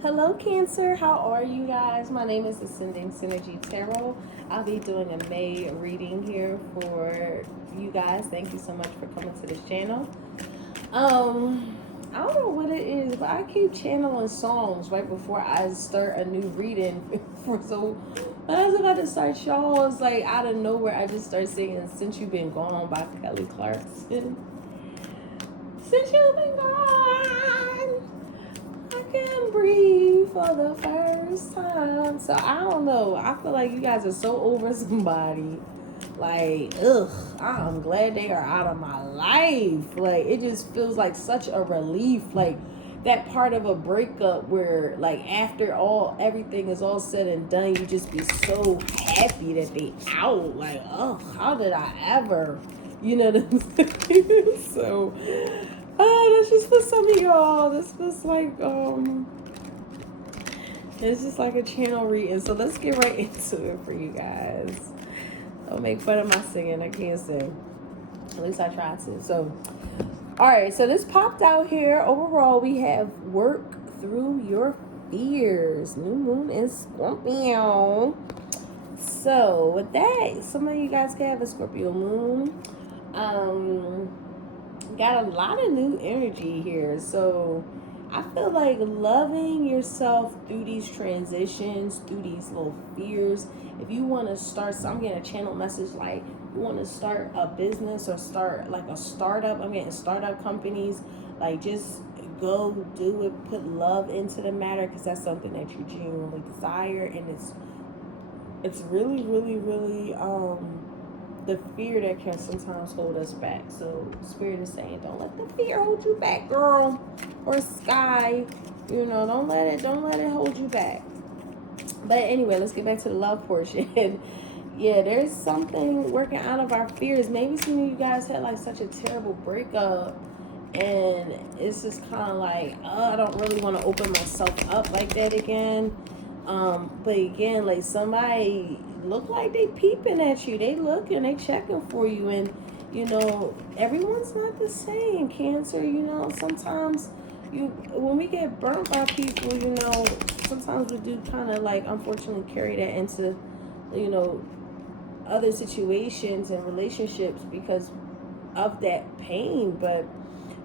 Hello, Cancer. How are you guys? My name is Ascending Synergy Tarot. I'll be doing a May reading here for you guys. Thank you so much for coming to this channel. I don't know what it is, but I keep channeling songs right before I start a new reading. So when I was about to start y'all, it's like out of nowhere, I just started singing "Since You've Been Gone" by Kelly Clarkson. Since you've been gone, I can breathe for the first time. So I don't know. I feel like you guys are so over somebody. Like, ugh, I'm glad they are out of my life. Like, it just feels like such a relief. Like, that part of a breakup where, like, after everything is all said and done, you just be so happy that they out. Like, ugh, how did I ever? You know what I'm saying? So, that's just for some of y'all. This was like, it's just like a channel reading. So let's get right into it for you guys. Don't make fun of my singing. I can't sing. At least I tried to. So, all right. So this popped out here. Overall, we have work through your fears. New moon in Scorpio. So with that, some of you guys can have a Scorpio moon. Got a lot of new energy here. So I feel like loving yourself through these transitions, through these little fears. If you want to start, so I'm getting a channel message like you want to start a business or start like a startup. I'm getting startup companies. Like just go do it. Put love into the matter because that's something that you genuinely desire, and it's really, really, really the fear that can sometimes hold us back. So Spirit is saying, don't let the fear hold you back, girl, or Sky. You know, don't let it hold you back. But anyway, let's get back to the love portion. Yeah, there's something working out of our fears. Maybe some of you guys had like such a terrible breakup, and it's just kind of like, I don't really want to open myself up like that again. But again, like somebody look like they peeping at you. They looking, they checking for you. And, you know, everyone's not the same, Cancer. You know, sometimes when we get burnt by people, you know, sometimes we do kind of like, unfortunately, carry that into, you know, other situations and relationships because of that pain. But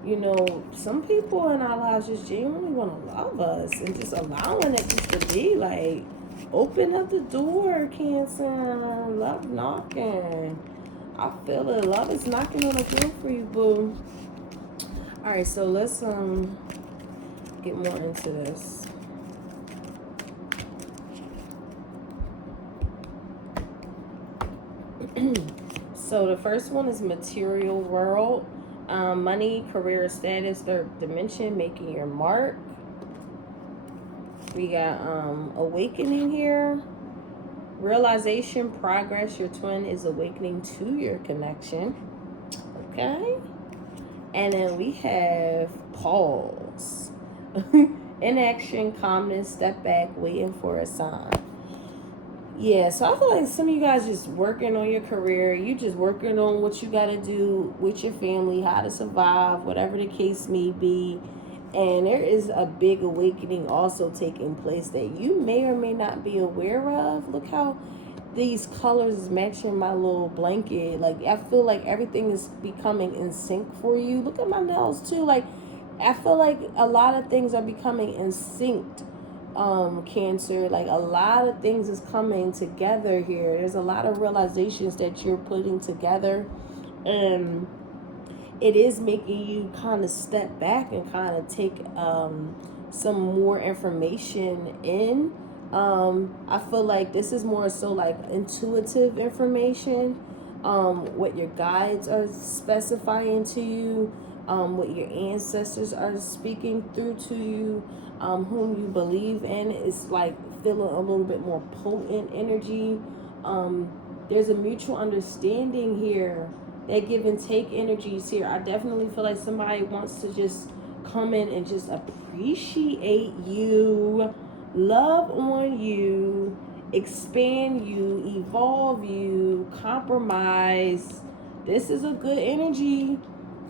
you know, some people in our lives just genuinely want to love us and just allowing it just to be like, open up the door, Cancer. Love knocking. I feel it. Love is knocking on the door for you, boo. All right, so let's get more into this. So the first one is material world. Money, career, status, third dimension, making your mark. We got awakening here. Realization, progress. Your twin is awakening to your connection. Okay. And then we have pause. Inaction, calmness, step back, waiting for a sign. Yeah, so I feel like some of you guys just working on your career. You just working on what you got to do with your family, how to survive, whatever the case may be. And there is a big awakening also taking place that you may or may not be aware of. Look how these colors is matching my little blanket. Like, I feel like everything is becoming in sync for you. Look at my nails, too. Like, I feel like a lot of things are becoming in sync. Cancer, like a lot of things is coming together here. There's a lot of realizations that you're putting together, and it is making you kind of step back and kind of take some more information in. I feel like this is more so like intuitive information, what your guides are specifying to you, what your ancestors are speaking through to you, whom you believe in is like feeling a little bit more potent energy. There's a mutual understanding here. That give and take energies here. I definitely feel like somebody wants to just come in and just appreciate you, love on you, expand you, evolve you, compromise. This is a good energy.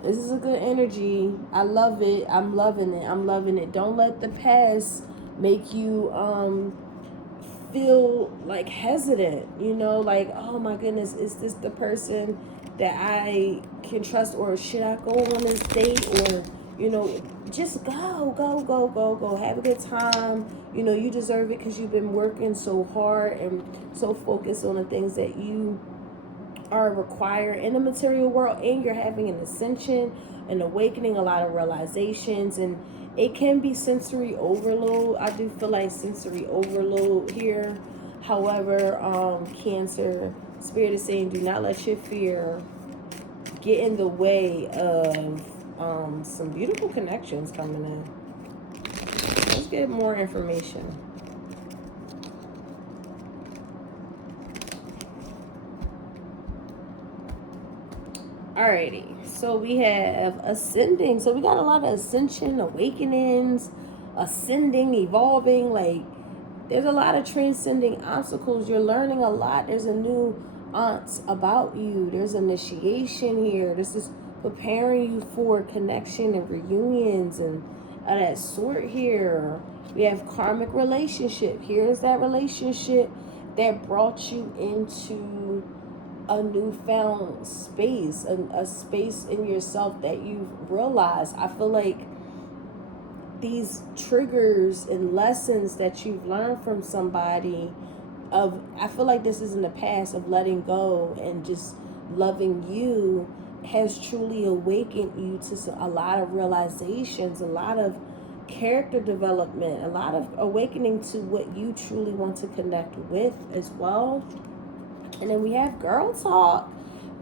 This is a good energy. I love it. I'm loving it. I'm loving it. Don't let the past make you feel like hesitant, you know, like, oh my goodness, is this the person that I can trust, or should I go on this date, or, you know, just go, have a good time. You know, you deserve it because you've been working so hard and so focused on the things that you are required in the material world, and you're having an ascension, an awakening, a lot of realizations, and it can be sensory overload. I do feel like sensory overload here. However, Cancer, Spirit is saying, do not let your fear get in the way of some beautiful connections coming in. Let's get more information. Alrighty, so we have ascending. So we got a lot of ascension, awakenings, ascending, evolving. Like, there's a lot of transcending obstacles. You're learning a lot. There's a new aunt about you. There's initiation here. This is preparing you for connection and reunions and that sort here. We have karmic relationship. Here's that relationship that brought you into a newfound space, a space in yourself that you've realized. I feel like these triggers and lessons that you've learned from somebody, I feel like this is in the past, of letting go and just loving you, has truly awakened you to a lot of realizations, a lot of character development, a lot of awakening to what you truly want to connect with as well. And then we have girl talk,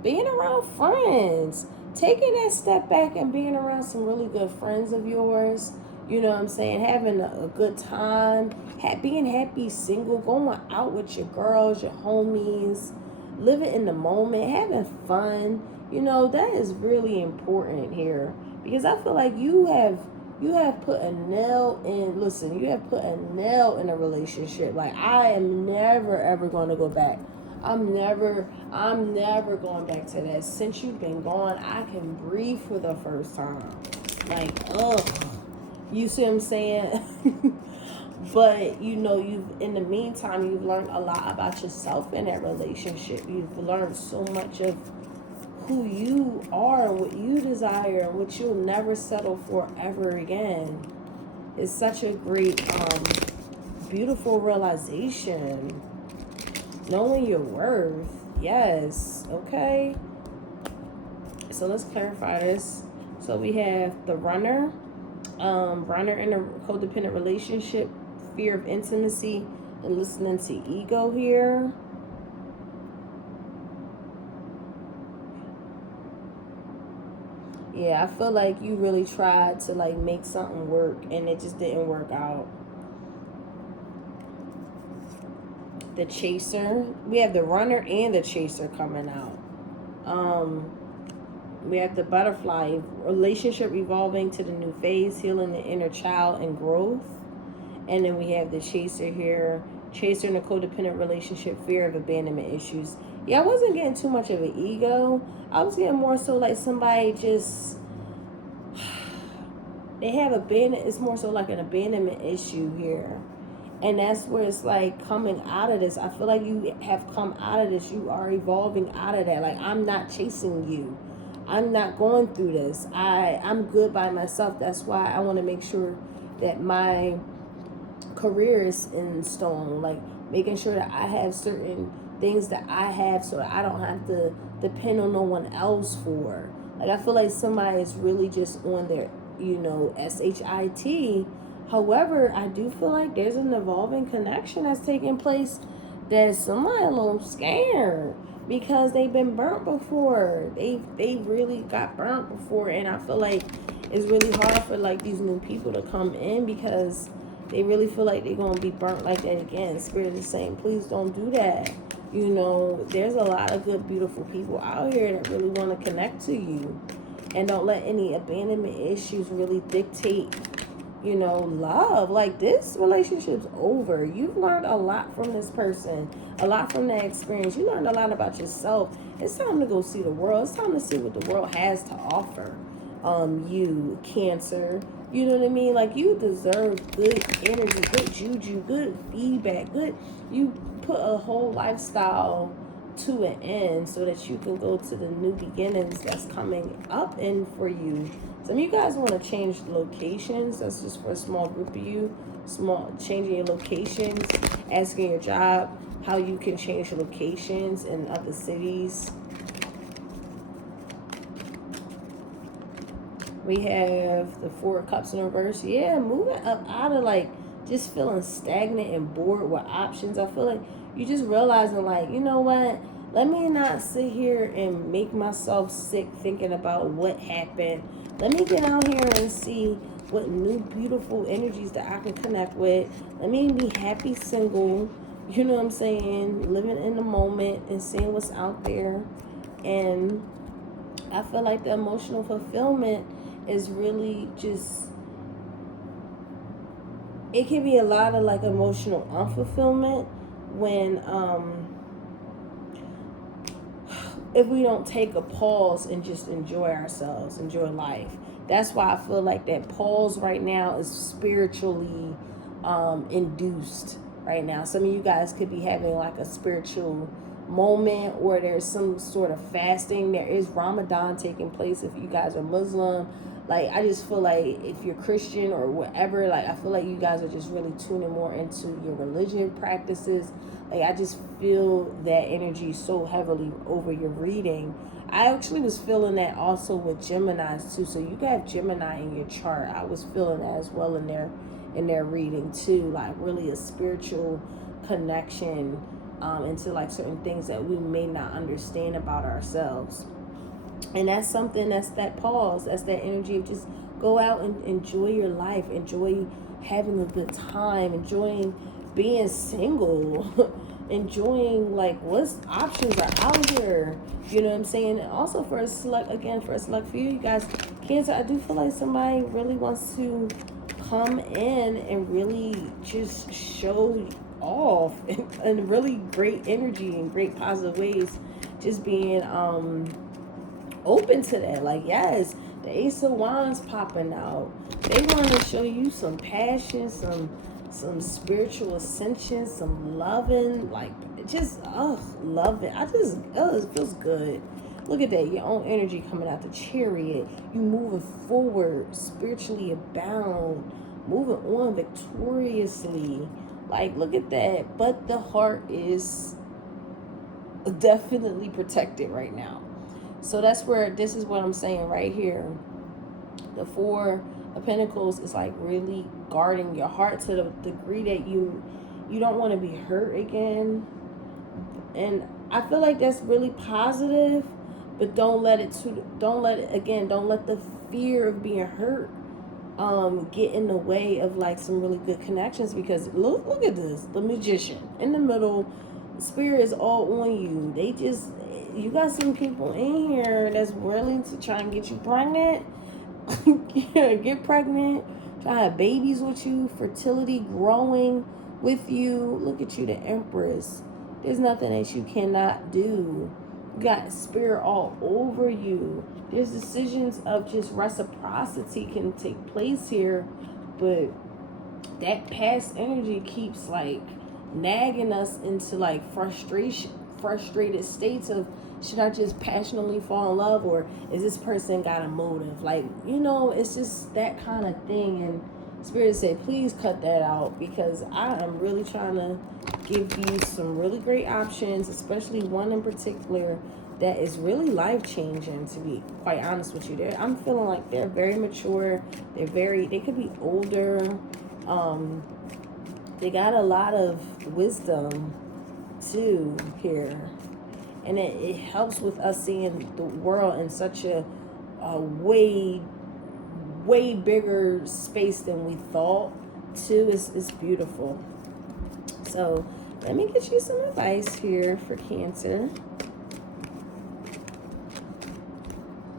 being around friends, taking that step back and being around some really good friends of yours. You know what I'm saying? Having a good time, being happy, single, going out with your girls, your homies, living in the moment, having fun. You know, that is really important here, because I feel like you have put a nail in. Listen, you have put a nail in a relationship. Like, I am never ever going to go back. I'm never going back to that. Since you've been gone, I can breathe for the first time. Like, ugh. You see what I'm saying? But, you know, in the meantime, you've learned a lot about yourself in that relationship. You've learned so much of who you are and what you desire and what you'll never settle for ever again. It's such a great, beautiful realization. Knowing your worth. Yes. Okay. So let's clarify this. So we have the runner. Runner in a codependent relationship. Fear of intimacy and listening to ego here. Yeah, I feel like you really tried to like make something work and it just didn't work out. The chaser. We have the runner and the chaser coming out. We have the butterfly. Relationship evolving to the new phase, healing the inner child and growth. And then we have the chaser here. Chaser in a codependent relationship, fear of abandonment issues. Yeah, I wasn't getting too much of an ego. I was getting more so like somebody just, they have abandonment. It's more so like an abandonment issue here. And that's where it's like coming out of this. I feel like you have come out of this. You are evolving out of that. Like, I'm not chasing you. I'm not going through this. I'm good by myself. That's why I want to make sure that my career is in stone. Like, making sure that I have certain things that I have so that I don't have to depend on no one else for. Like, I feel like somebody is really just on their, you know, SHIT. However, I do feel like there's an evolving connection that's taking place that somebody a little scared because they've been burnt before. They really got burnt before, and I feel like it's really hard for like these new people to come in because they really feel like they're gonna be burnt like that again. Spirit is saying, please don't do that. You know, there's a lot of good, beautiful people out here that really want to connect to you, and don't let any abandonment issues really dictate, you know, love. Like, this relationship's over. You've learned a lot from this person, a lot from that experience. You learned a lot about yourself. It's time to go see the world. It's time to see what the world has to offer. You, Cancer. You know what I mean? Like, you deserve good energy, good juju, good feedback, good. You put a whole lifestyle to an end so that you can go to the new beginnings that's coming up in for you. Some of you guys want to change locations. That's just for a small group of you. Changing your locations, asking your job how you can change locations in other cities. We have the Four of Cups in reverse. Yeah, moving up out of like just feeling stagnant and bored with options. I feel like you just realizing like, you know what? Let me not sit here and make myself sick thinking about what happened. Let me get out here and see what new beautiful energies that I can connect with. Let me be happy single. You know what I'm saying? Living in the moment and seeing what's out there. And I feel like the emotional fulfillment is really just, it can be a lot of like emotional unfulfillment when if we don't take a pause and just enjoy ourselves, enjoy life. That's why I feel like that pause right now is spiritually induced right now. Some of you guys could be having like a spiritual moment, or there's some sort of fasting. There is Ramadan taking place if you guys are Muslim. Like, I just feel like if you're Christian or whatever, like, I feel like you guys are just really tuning more into your religion practices. Like, I just feel that energy so heavily over your reading. I actually was feeling that also with Geminis too. So you have Gemini in your chart. I was feeling that as well in their reading too. Like, really a spiritual connection into like certain things that we may not understand about ourselves. And that's something, that's that pause, that's that energy of just go out and enjoy your life, enjoy having a good time, enjoying being single, enjoying like what options are out here. You know what I'm saying? And also for a select few, you guys, Cancer, I do feel like somebody really wants to come in and really just show off in really great energy and great positive ways. Just being open to that. Like, yes, the Ace of Wands popping out. They want to show you some passion, some spiritual ascension, some loving, like, just loving. It feels good. Look at that, your own energy coming out the Chariot. You moving forward, spiritually abound, moving on victoriously. Like, look at that. But the heart is definitely protected right now. So that's where, this is what I'm saying right here. The Four of Pentacles is like really guarding your heart to the degree that you don't want to be hurt again. And I feel like that's really positive, but don't let the fear of being hurt get in the way of like some really good connections. Because look at this, the Magician in the middle. Spirit is all on you. You got some people in here that's willing to try and get you pregnant. Get pregnant, try to have babies with you, fertility growing with you. Look at you, the Empress. There's nothing that you cannot do. You got spirit all over you. There's decisions of just reciprocity can take place here, but that past energy keeps like nagging us into like frustrated states of, should I just passionately fall in love, or is this person got a motive? Like, it's just that kind of thing. And Spirit said, please cut that out, because I am really trying to give you some really great options, especially one in particular that is really life-changing, to be quite honest with you. I'm feeling like they're very mature. They could be older. They got a lot of wisdom too here. And it helps with us seeing the world in such a way bigger space than we thought too. It's beautiful. So let me get you some advice here for Cancer.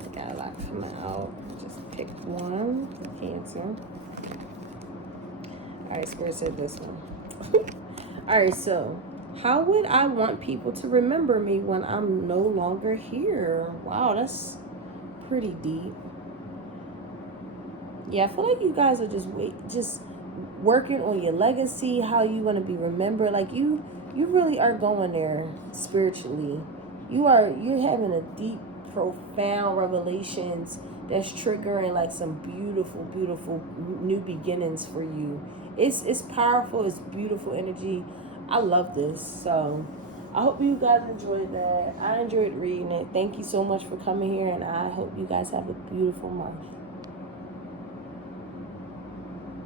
I got a lot coming out. Just pick one for Cancer. Alright, Spirit said this one. Alright, so how would I want people to remember me when I'm no longer here? Wow, that's pretty deep. Yeah, I feel like you guys are just working on your legacy, how you want to be remembered. Like you really are going there spiritually. You're having a deep, profound revelations that's triggering like some beautiful, beautiful new beginnings for you. It's powerful. It's beautiful energy. I love this. So I hope you guys enjoyed that. I enjoyed reading it. Thank you so much for coming here, and I hope you guys have a beautiful month.